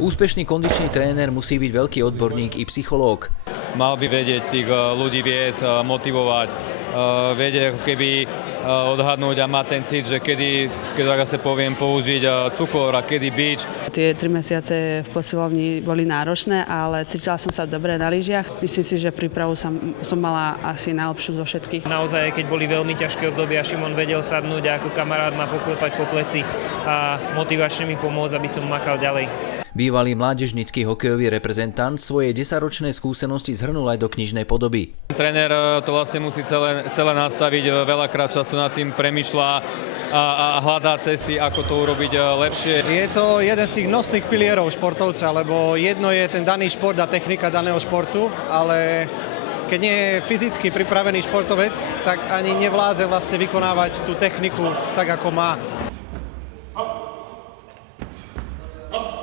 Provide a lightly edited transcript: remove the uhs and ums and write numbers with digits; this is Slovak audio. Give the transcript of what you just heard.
Úspešný kondičný tréner musí byť veľký odborník i psychológ. Mal by vedieť tých ľudí viesť, motivovať, vedieť ako keby odhadnúť a mať ten cit, že kedy tak sa poviem, použiť cukor a kedy bič. Tie 3 mesiace v posilovni boli náročné, ale cítila som sa dobre na lyžiach. Myslím si, že prípravu som mala asi najlepšiu zo všetkých. Naozaj, keď boli veľmi ťažké obdobia, Šimon vedel sadnúť a ako kamarát ma poklepať po pleci a motivačne mi pomôcť, aby som makal ďalej. Bývalý mládežnícky hokejový reprezentant svoje 10-ročné skúsenosti zhrnul aj do knižnej podoby. Tréner to vlastne musí celé nastaviť, veľakrát často nad tým premýšľa a hľadá cesty, ako to urobiť lepšie. Je to jeden z tých nosných pilierov športovca, lebo jedno je ten daný šport a technika daného športu, ale keď nie je fyzicky pripravený športovec, tak ani nevládze vlastne vykonávať tú techniku tak, ako má.